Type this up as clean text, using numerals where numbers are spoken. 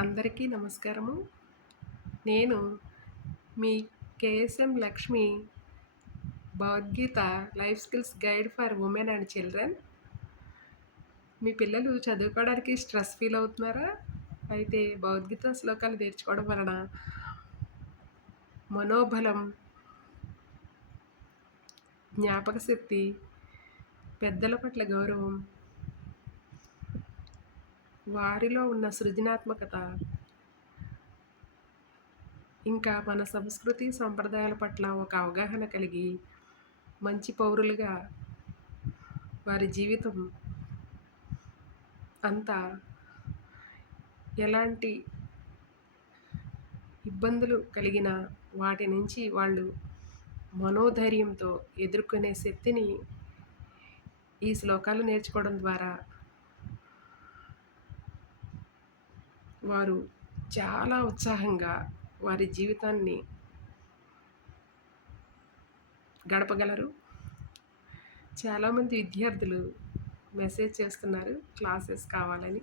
అందరికీ నమస్కారము. నేను మీ KSM Lakshmi Bhagavad Gita life skills guide for women and children. మీ పిల్లలు చదువుకోవడానికి స్ట్రెస్ ఫీల్ అవుతున్నారా? అయితే భగవద్గీత శ్లోకాలు నేర్చుకోవడం వలన మనోబలం, జ్ఞాపకశక్తి, పెద్దల పట్ల గౌరవం, వారిలో ఉన్న సృజనాత్మకత, ఇంకా మన సంస్కృతి సంప్రదాయాల పట్ల ఒక అవగాహన కలిగి మంచి పౌరులుగా వారి జీవితం అంతా ఎలాంటి ఇబ్బందులు కలిగిన వాటి నుంచి వాళ్ళు మనోధైర్యంతో ఎదుర్కొనే శక్తిని ఈ శ్లోకాలు నేర్చుకోవడం ద్వారా వారు చాలా ఉత్సాహంగా వారి జీవితాన్ని గడపగలరు. చాలామంది విద్యార్థులు మెసేజ్ చేస్తున్నారు క్లాసెస్ కావాలని.